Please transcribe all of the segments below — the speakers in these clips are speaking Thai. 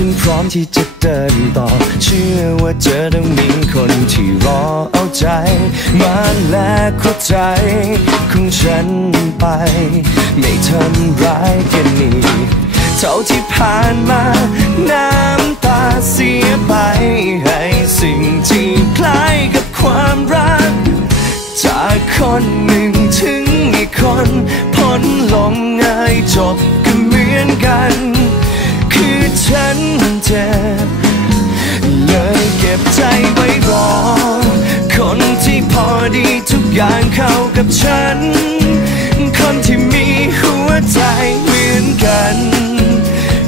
ฉันพร้อมที่จะเดินต่อ เชื่อว่าเจอต้องมีคนที่รอเอาใจ มาแลกหัวใจของฉันไป ไม่ทำร้ายกันนี่เท่าที่ผ่านมา น้ำตาเสียไป ให้สิ่งที่คล้ายกับความรัก จากคนหนึ่งถึงอีกคนพ้นลงง่ายจบก็เหมือนกัน คือฉันเจ็บเลยเก็บใจไว้รอ คนที่พอดีทุกอย่างเข้ากับฉัน คนที่มีหัวใจเหมือนกัน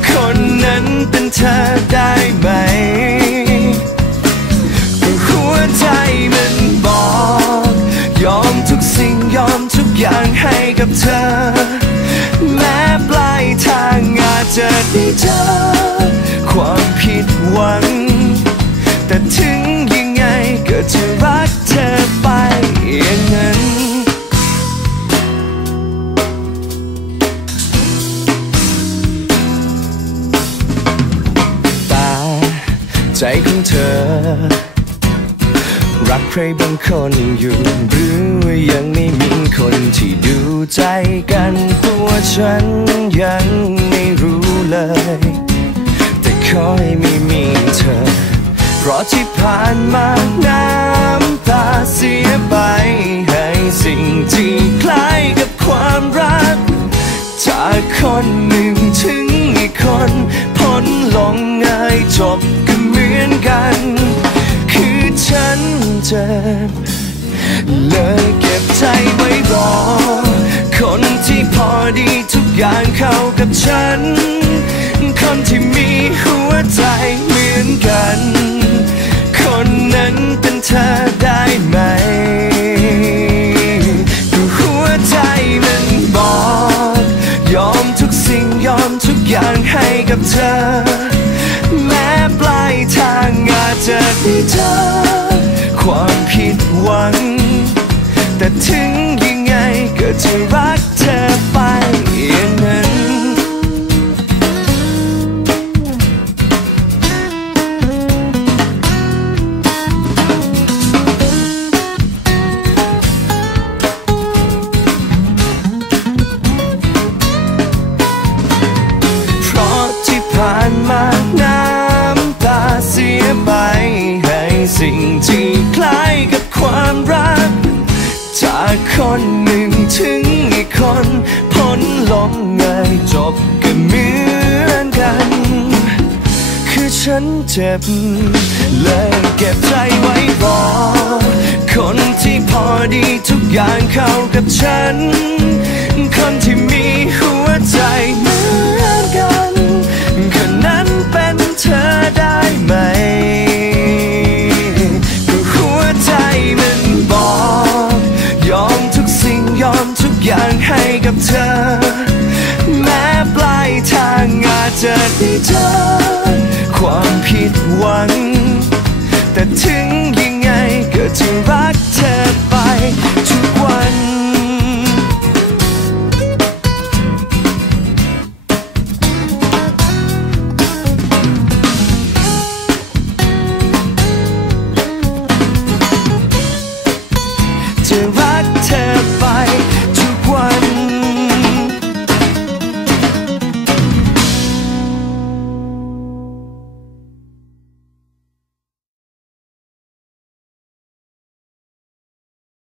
คนนั้นเป็นเธอได้ไหมหัวใจมันบอก ยอมทุกสิ่งยอมทุกอย่างให้กับเธอ แม้ปลายทางอาจจะได้เจอ ใจของเธอ รักใครบางคนอยู่หรือว่ายังไม่มีคนที่ดูใจกันตัวฉันยังไม่รู้เลย แต่ขอให้ไม่มีเธอ เพราะที่ผ่านมาน้ำตาเสียไป ให้สิ่งที่คล้ายกับความรัก จากคนหนึ่งถึงอีกคนพ้นลงง่ายจบ เจ็บเลยเก็บใจไว้รอ คนที่พอดีทุกอย่างเข้ากับฉัน คนที่มีหัวใจเหมือนกัน คนนั้นเป็นเธอได้ไหมก็หัวใจมันบอก ยอมทุกสิ่งยอมทุกอย่างให้กับเธอ แม้ปลายทางอาจจะได้เจอ ความผิดหวัง แต่ถึงยังไงก็จะรัก คนหนึ่งถึงอีกคนพ้นลมง่ายจบก็เหมือนกัน คือฉันเจ็บ เลยเก็บใจไว้รอคนที่พอดีทุกอย่างเข้ากับฉัน คนที่มีหัวใจ กับเธอ แม้ปลายทางอาจจะได้เจอ ความผิดหวัง แต่ถึงยังไงก็จะรักเธอไปทุกวันจะ